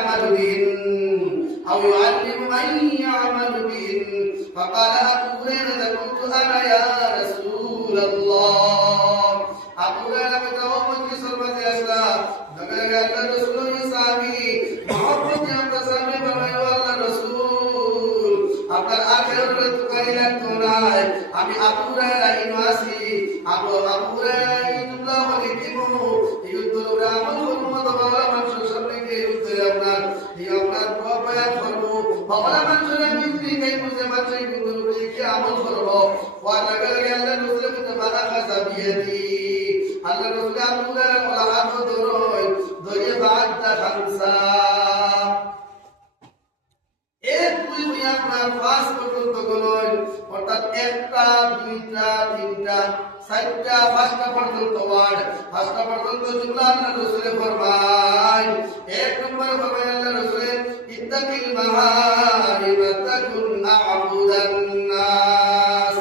يعمل بهن أو يعلم من يعمل بهن فقال أبو هريرة قلت أنا يا رسول الله أبو هريرة بتاعه مجلس المدرسة نبي الله رسول صحابي محمد يا صحابي فرمائے الله رسول আপনার আখেরাতে তো কইলেন তো নাই আমি আবু হুরায়রা ইনওয়াসি আবু হুরায়রা ইল্লাহ ওয়ালিকিমু ইউদুরা আমল উম্মত বাবা মানুষের সামনে গিয়ে উত্তরে আপনার বয়ান করব বাবা মানুষের আমি কি বুঝে মাত্রই বলবো কি আমল করব ওয়া লাগা লাগে আল্লাহ রাসূলের মধ্যে বাধা খাসা বিয়েদি আল্লাহ রাসূল আবু হুরায়রা বলা হাত ধরই ধরে বাদা খামসা এক দুই দুই আপনার পাঁচ পর্যন্ত গলয় অর্থাৎ একটা দুইটা তিনটা চারটা পাঁচটা পর্যন্ত ওয়ার্ড পাঁচটা পর্যন্ত জুমলা আল্লাহ রাসূলে ফরমায় এক নম্বরে ফরমায় আল্লাহ রাসূলে ইত্তাকিল মাহারিম তাকুন আ'বুদান নাস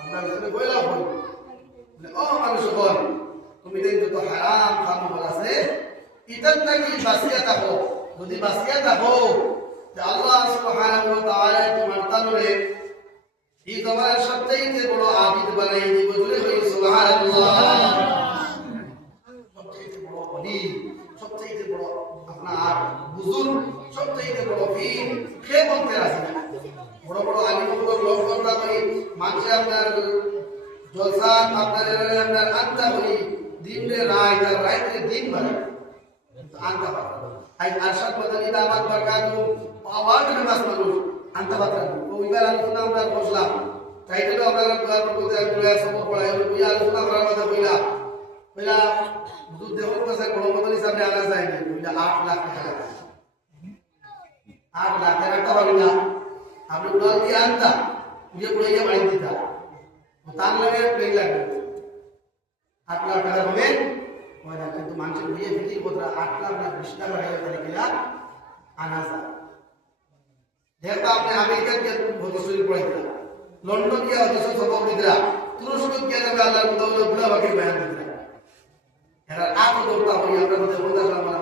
আল্লাহ রাসূলে কইলা বল ও মানুষগণ তুমি যত হারাম কাম আছে ইতার থেকে বাঁচিয়ে থাকো যদি বাঁচিয়ে থাকো আল্লাহ সুবহানাহু ওয়া তাআলা তোমার তানরে এই তোমার সবচেয়ে বড় আবিদ বানাই দিব জুড়ে হই সুবহানাল্লাহ সবচেয়ে বড় ওলি সবচেয়ে বড় আপনার বুজুর্গ সবচেয়ে বড় পীর কে বলতে রাজি না বড় বড় আলিমগুলো লোক কথা কই মানুষ আপনার জলসা আপনার আত্মা বলি দিনে রাইতে দিন ভরে আনতে পারে আই আরশাদ মাদানী দামাত বরকাতু আওয়াজ নামাজ মানুষ আনতে পারে ওইবার আলোচনা আমরা বসলাম টাইটেলও আপনারা দোয়ার করতে দোয়া সব পড়াই ওই আলোচনা করার কথা কইলা দুধ দেখো কাছে বড় মাদানী সামনে আনা যায় না কইলা 8 লাখ টাকা 8 লাখ টাকা পাবি না আপনি দোয়া দিয়ে আনতা যে পড়াইয়া বাড়ি দিতা তার লাগে প্লেন লাগবে 8 লাখ টাকা হবে ওরা কিন্তু মানুষের বিয়ে বিক্রি কথা 8 লাখ না 20 লাখ টাকা কিলা আনা যায় দেখো আপনি আমেরিকা কে ভোজপুরি পড়াইতা লন্ডন গিয়া হচ্ছে সবক দিদরা তুরস্ক গিয়া যাবে আল্লাহর দৌলত বুলা বাকি বয়ান দিদরা এরা আত দৌলতা হই আমরা মধ্যে বলতা আমরা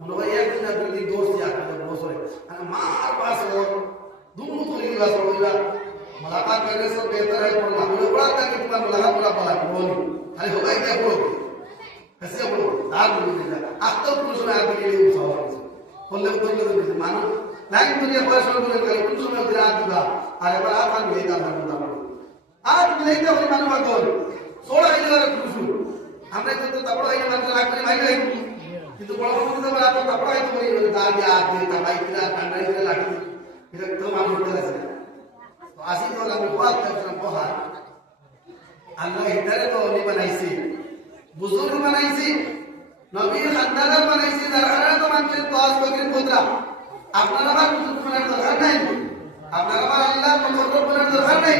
মনে হয় একদিন না দুই দিন দোষ দিয়া আপনাদের বছরে আর মার পাস দুমু তুলি দিবা সরইবা मुलाकात करने से बेहतर है पढ़ना मुझे बड़ा था कि तुम्हारा मुलाकात पूरा पढ़ा बोल अरे होगा क्या बोलो कैसे बोलो दाल बोल दीजिए अब तो पुरुष में आपके लिए उत्साह बोलने तो मानो लाइन दुनिया पर सब बोले कर पुरुष में उधर आती था अरे पर आप मिले का बोलता आज मिले का वही मानो बात बोल 16 इधर पुरुष हमने तो तबड़ा ही मान लाख में भाई गए কিন্তু বড় বড় কথা বলা তো তবড়া হইতো বলি দাল দিয়া আতে তা ভাই কিনা কান্ডাই কিনা লাঠি এটা তো মানুষ করে আছে আসি তো আমি বাত করছিলাম বহার আল্লাহ এটারে তো ওলি বানাইছে বুজুর্গ বানাইছে নবীর খানদার বানাইছে যারা তো মানুষের তোয়াজ ফকির পুত্রা আপনারা আমার বুজুর্গ বানার দরকার নাই আপনারা আমার আল্লাহ মুকররম বানার দরকার নাই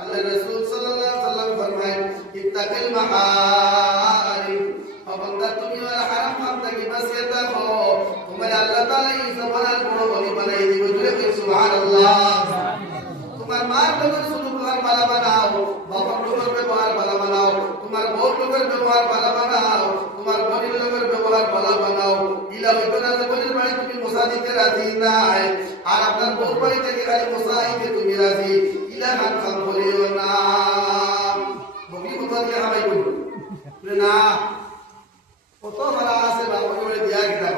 আল্লাহ রাসূল সাল্লাল্লাহু আলাইহি ওয়াসাল্লাম ফরমায় ইত্তাকিল মাহারিম বান্দা তুমি ওই হারাম কাম থেকে বাঁচিয়ে থাকো তোমার আল্লাহ তাআলা এই জমানার বড় ওলি বানাই দিব জুড়ে সুবহানাল্লাহ তোমার মার লোকের শুধু ব্যবহার ভালো বানাও বাবার লোকের ব্যবহার ভালো বানাও তোমার বউর লোকের ব্যবহার ভালো বানাও তোমার বোনের লোকের ব্যবহার ভালো বানাও ইলা হইতো না যে বোনের বাড়ি তুমি মশা দিতে রাজি নাই আর আপনার বউর বাড়ি থেকে খালি মশা আইতে তুমি রাজি ইলা হাত খান বলিও না বগি কথা দিয়ে হাবাই বলি না কত ভালো আছে বাবা করে দিয়া গিতা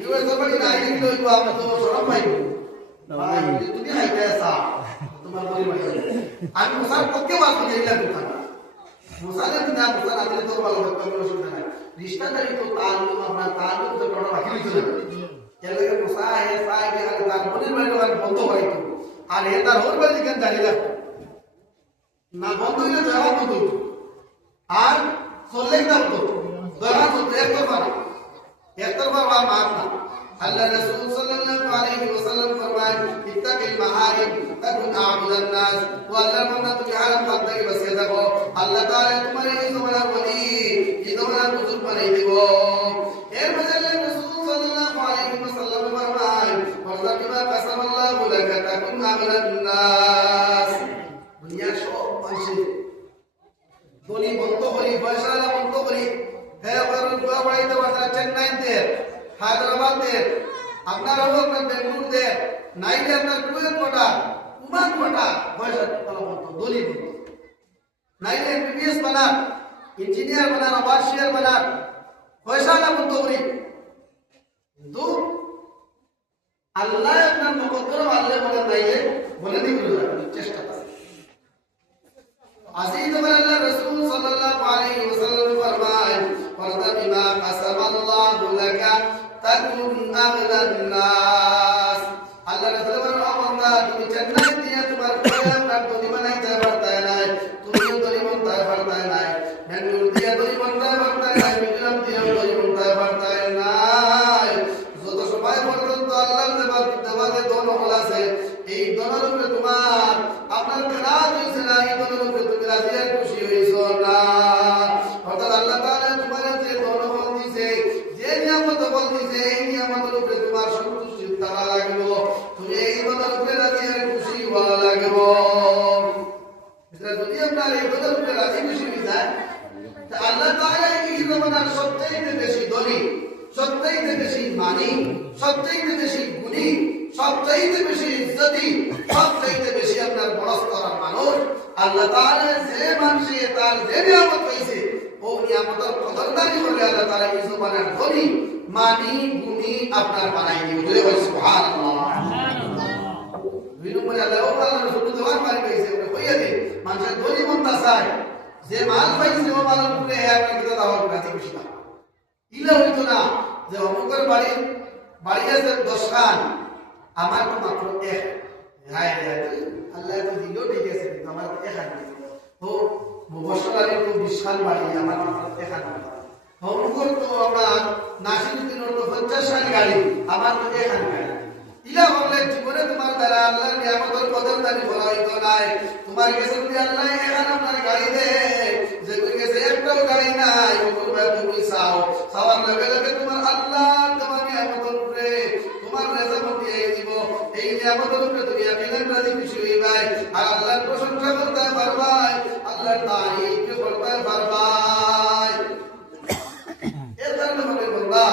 ইও সবাই না এই লইবো আমরা তো সরম পাইব ভাই তুমি হাইতে আসা তোমার পরিবার আমি মুসার পক্ষে বাস করে দিলাম কথা মুসারের বিনা মুসার আদরে তো ভালো হবে কোনো সুবিধা নাই রিশতাদারি তো তাল্লুক আপনার তাল্লুক তো বড় বাকি হইছিল এর লাগে মুসা হে সাহেব আর তার পরিবার বন্ধ হইতো আর এ তার ওর বাড়ি কেন জানিলা না বন্ধ হইলে জবাব হতো আর চললে দাও তো দয়া তো একতরফা মাফ না আল্লাহ রাসূল সাল্লাল্লাহু আলাইহি ওয়াসাল্লাম ফরমায় ইত্তাকিল মাহারিম তাকুন আ'বুদান নাস ওয়া আল্লাহর বান্দা তুমি হারাম কাজ থেকে বাঁচিয়ে থাকো আল্লাহ তাআলা তোমার এই জমানার ওলি এই জমানার বুজুর্গ বানাই দিব এর মাঝে আল্লাহ রাসূল সাল্লাল্লাহু আলাইহি ওয়াসাল্লাম ফরমায় ওয়াজা বিমা কাসামাল্লাহু লাকা তাকুন আ'বুদান নাস দুনিয়ার সব মানুষ দলি বন্ধ করি পয়সালা বন্ধ করি হ্যাঁ ওরা দোয়া পড়াইতে পারছে চেন্নাইতে হায়দ্রাবাদের আপনার হলো আপনার বেঙ্গুর দে নাইলে আপনার কুয়েত কোটা কুমান কোটা পয়সা ফলাফল দলিল নাইলে এমবিবিএস বানার ইঞ্জিনিয়ার বানার ওভারসিয়ার বানার পয়সা না বলতে করি কিন্তু আল্লাহ আপনার মুকদ্দর আল্লাহ বলে নাইলে বলে দিবেন চেষ্টা করেন আজিজ আল্লাহ রাসূল সাল্লাল্লাহু আলাইহি ওয়াসাল্লাম ফরমায় ফারদা বিমা কাসাবাল্লাহু লাকা তাকুন আগলান নাস আল্লাহ রাসূল বলেন বান্দা তুমি চেন্নাই দিয়ে তোমার পরিবার ধনী বানাইতে পারতা নাই তুমি ধনী বানাইতে পারতা নাই বেঙ্গলুরু দিয়ে ধনী বানাইতে পারতা নাই মিজোরাম দিয়ে ধনী বানাইতে পারতা নাই যত সময় পর্যন্ত আল্লাহর দেওয়ালে দোন হল আছে এই দোনের উপরে তোমার আপনার কেরাত হইছে না এই দোনের উপরে তুমি রাজি আর খুশি হইছো না অর্থাৎ আল্লাহ তাআলা তোমার যে দোন হল দিছে যে নিয়ামত বল দিছে এই নিয়ামতের উপরে তোমার সন্তুষ্টি তারা লাগলো তুমি এই দোনের উপরে রাজি আর খুশি হওয়া লাগলো এটা যদি আপনার এই দোনের উপরে রাজি খুশি হয়ে যায় তা আল্লাহ তাআলা এই জমানার সবচেয়ে বেশি ধনী সবচাইতে বেশি মানি সবচাইতে বেশি গুণী সবচাইতে বেশি ইজ্জতি সবচাইতে বেশি আপনার বড় স্তরের মানুষ আল্লাহ তাআলা যে মানুষে তার যে নিয়ামত পাইছে ও নিয়ামতের কদরদারি করলে আল্লাহ তাআলা এই জমানার ধনী মানি গুণী আপনার বানাই দিবে বলে সুবহানাল্লাহ দুই নম্বরে আল্লাহ শুধু দেওয়ার মারি পাইছে ওটা কইয়া দে মানুষের ধনী মনটা চায় যে মাল পাইছে ও মালের উপরে আপনার কিতা দাওয়ার রাজি খুশি না ইলা হইতো না যে অমুকের বাড়ি আছে 10 খান আমার তো মাত্র এক আল্লাহ তো দিল ঠিক আছে কিন্তু আমার তো এক খান তো মুবশরারি তো 20 খান বাড়ি আমার মাত্র এক খান অমুকের তো আপনার নাসিরুদ্দিনের তো 50 খান গাড়ি আমার তো এক খান গাড়ি ইলা বললে জীবনে তোমার দ্বারা আল্লাহর নিয়ামতের কদরদারি করা হইতো নাই তোমার কাছে যদি আল্লাহ এখন আপনার গাড়ি দে যে তোমার কাছে একটাও গাড়ি নাই ওগুলো তুমি চাও চাওয়ার লগে লগে তোমার আল্লাহ তোমার নিয়ামতের উপরে তোমার রেজামত দিয়ে দিব এই নিয়ামতের উপরে তুমি আকিলেন রাজি খুশি হইবাই আর আল্লাহর প্রশংসা করতে পারবাই আল্লাহর তারিফ করতে পারবাই এর কারণে বলে বলবা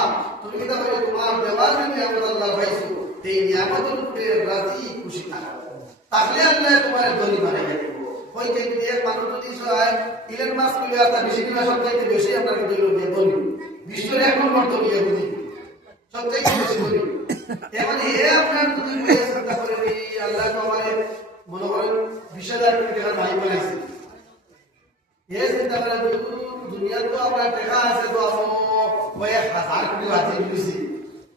তুমি কি তাহলে তোমার দেওয়ার নিয়ামত আল্লাহ পাইছো এই নিয়ামতের উপরে রাজি খুশি থাকো তাহলে আল্লাহ তোমার ধনী বানাইয়া দিব ওই যে এক মানুষ যদি হয় ইলেন মাস মিলে আসা বেশি কিনা সবচাইতে বেশি আপনাকে ধনী বিশ্বের এক নম্বর ধনী বুঝি সবচাইতে বেশি ধনী এখন এ আপনার যদি চিন্তা করে আল্লাহ তো আমার মনে করেন 20,000 কোটি টাকার ভাই বানাইছে এ চিন্তা করে দুনিয়ার তো আপনার টাকা আছে তো ওই 1000 কোটি আছে বুঝি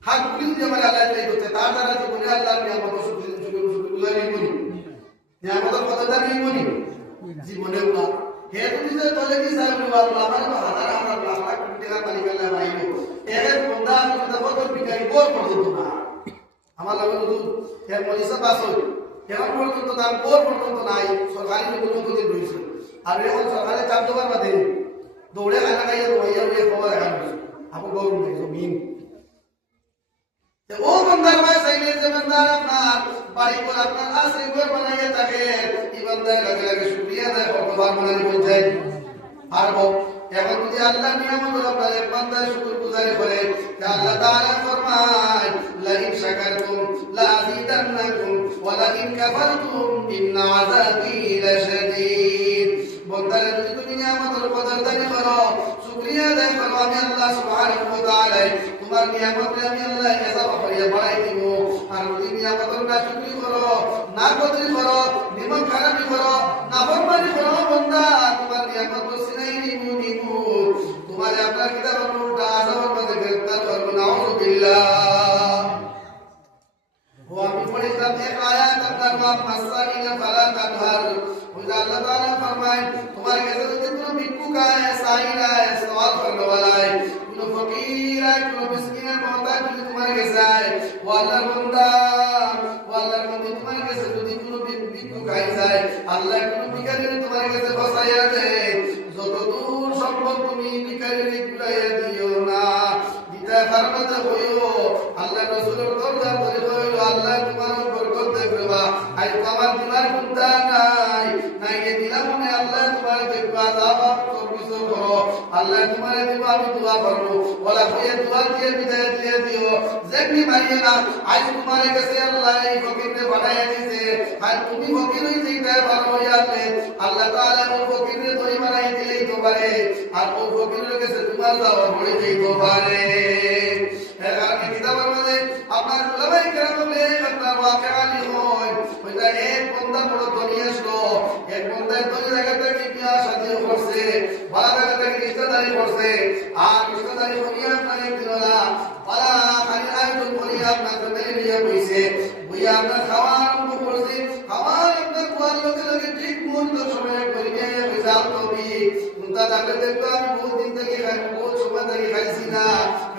হাত পুলিশ দিয়ে আমার আল্লাহ চাই করতে তার দ্বারা জীবনে আল্লাহ নিয়ামত শুকরগুজারি করি নিয়ামতের কতটা নেই করি জীবনেও না হে তুমি যে চলে কি সাহেব আল্লাহ আমার তো হাজার হাজার লাখ লাখ কোটি টাকার মালিক আল্লাহ বানাইল এর বন্ধা আমি তো কত বিকারি বোর পর্যন্ত না আমার লাগে শুধু এর মজিসা পাস হই এখন পর্যন্ত তার বোর পর্যন্ত নাই সরকারি কোনো দিন রয়েছে আর এখন সরকারি চাপ দেওয়ার বাদে দৌড়ে খানা খাইয়া দৌড়াইয়া খবর দেখা আপনি গরম নেই জমিন ও বন্দার ভাই চাইলে যে বন্দার আপনার বাড়ি করে আপনার আসে ঘর বানাইয়া থাকে এই বন্দার লাগে লাগে শুকরিয়া দেয় ভগবান মনে পৌঁছায় পারবো এখন যদি আল্লাহ নিয়ামত আপনার এক বান্দার শুকরগুজারি করে আল্লাহ তাআলা ফরমায় লাইন শাকারতুম লাযিদান্নাকুম ওয়া লাইন কাফারতুম ইন্না আযাবি লাশাদীদ বন্দার যদি তুমি নিয়ামতের কদরদারি করো শুকরিয়া আদায় করো আমি আল্লাহ সুবহানাহু ওয়া তাআলা তোমার নিয়ামতে আমি আল্লাহ ইজাফা করিয়া বাড়াই দিব আর যদি নিয়ামতের না শুকরিয়া করো না কদরি করো নিমক খারাপি করো না ফরমানি করো বান্দা তোমার নিয়ামত সিনাই নিমু তোমার আপনার কিতাবের উল্টা আযাবের মধ্যে গ্রেফতার করব নাউযুবিল্লাহ ও আমি পড়েছিলাম এক আয়াত আপনার বাপ মাসাইনা ফালা তানহার ওই আল্লাহ তাআলা ফরমায় তোমার কাছে যদি কোনো ভিক্ষুক আয় সাইল আয় সওয়াল করনে वाला है কোনো ফকির আয় কোনো মিসকিনের মহতাজ যদি তোমার কাছে আয় ও আল্লাহর বান্দা তোমার কাছে যদি কোনো ভিক্ষুক আয় যায় আল্লাহ কোনো ভিখারি তোমার কাছে বসাইয়া দেয় যতদূর সম্ভব তুমি ভিখারিকে কুলাইয়া দিও না দিতা খারাপতে হইও আল্লাহ রাসূলের দরবার করে হইলো আল্লাহ তোমার বরকত দেবা আই তোমার দিমার গুণা নাই নাই এ দিলা মনে আল্লাহ তোমার দেখবা দাবা করবিছো করো আল্লাহ তোমার দিব আমি দোয়া করব ওলা কইয়া দোয়া দিয়ে বিদায় দিয়ে দিও যেমনি মারিয়ে না আজ তোমার কাছে আল্লাহ এই ফকিরকে বানাইয়া দিয়েছে আর তুমি ফকির হইতে পারো আল্লাহ তাআলা ওই ফকিরকে ধরে বানাই দিলেই তো পারে আর ওই ফকিরের কাছে তোমার যাওয়া পড়ে যেতে পারে এর কারণে কিতাবের মধ্যে আপনার উলামায়ে কেরাম বলে আপনার ওয়াকিআলি হয় ওইটা এক বন্দা বড় ধনী আসলো এক বন্দা ধনী জায়গা থেকে বিয়া শাদী করছে বড় জায়গা থেকে রিশতেদারি করছে আর রিশতেদারি করিয়া আপনার দিনলা বড় খালি আয়োজন করিয়া আপনার ফ্যামিলি নিয়ে বইছে বইয়া আপনার খাওয়া আরম্ভ করছে খাওয়ার আপনার কোয়ার লোকে লোকে ঠিক মুহূর্ত সময় করিয়ে বিশাল তবি উনতা ডাকলে দেখবে আমি বহুত দিন থেকে খাই বহুত সময় থেকে খাইছি না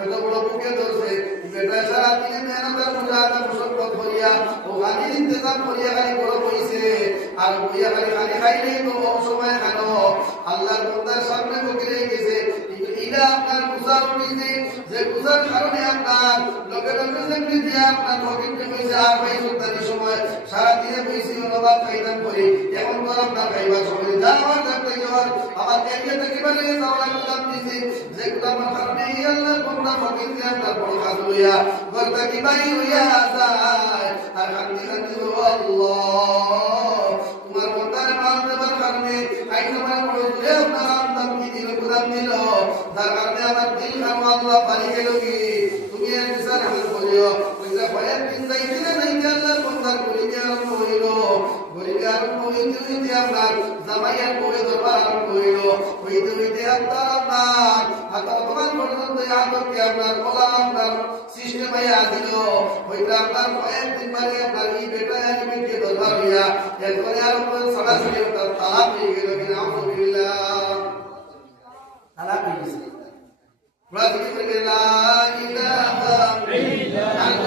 এত বড় বুকে ধরছে বেটা সারা দিনে মেহনতের মুজাহাদা মুশক্কত করিয়া ও খালি ইন্তজাম করিয়া খালি বড় হইছে আর বইয়া খালি খালি খাইলেই তো বহু সময় খানো আল্লাহর বান্দার সামনে বকিরে গেছে ইলা আপনার গুজার উঠিছে যে গুজার কারণে আপনার লোকে লোকে যেমনি দিয়া আপনার ফকিরকে কইছে আর ভাই সুলতানি সময় সারা দিনে বইছি অনুবাদ খাইতাম করি এখন তো আপনার খাইবার সময় যা আমার থাকতে যাওয়ার আবার তেলিয়ে থাকিবার লেগে যাওয়ার গুলাম দিছি যে গুলামের কারণে এই আল্লাহর বান্দা ফকিরকে আপনার বড় কাজ হইয়া ঘর থেকে বাই হইয়া যায় আর কান্দি কান্দি আল্লাহ তোমার বান্দার মাল দেবার কারণে আইন আমার বড় দূরে আপনার আমদাম কি দিল গুলাম দিল যার কারণে আমার দিল আল্লাহ পানি গেল কি তুমি এর বিচার হাল করিও কইলা ভয়ের দিন যাইতে না নাই আল্লাহর বান্দার কলিজা আরম্ভ হইল গরিবে আরম্ভ হইতে হইতে আপনার জামাইয়ার বউয়ে দরবার আরম্ভ হইল হইতে হইতে আপনার তোমার পর্যন্ত আদরকে আপনার বলা আপনার সিস্টেমে আসিল হইতে আপনার কয়েকদিন মানে আপনার এই বেটা আনিমেন্টকে দরবার হইয়া এরপরে আর সরাসরি আপনার তালাক হয়ে গেল কিনা আলহামদুলিল্লাহ তালাক হয়ে গেছে লা ইলাহা ইল্লাল্লাহ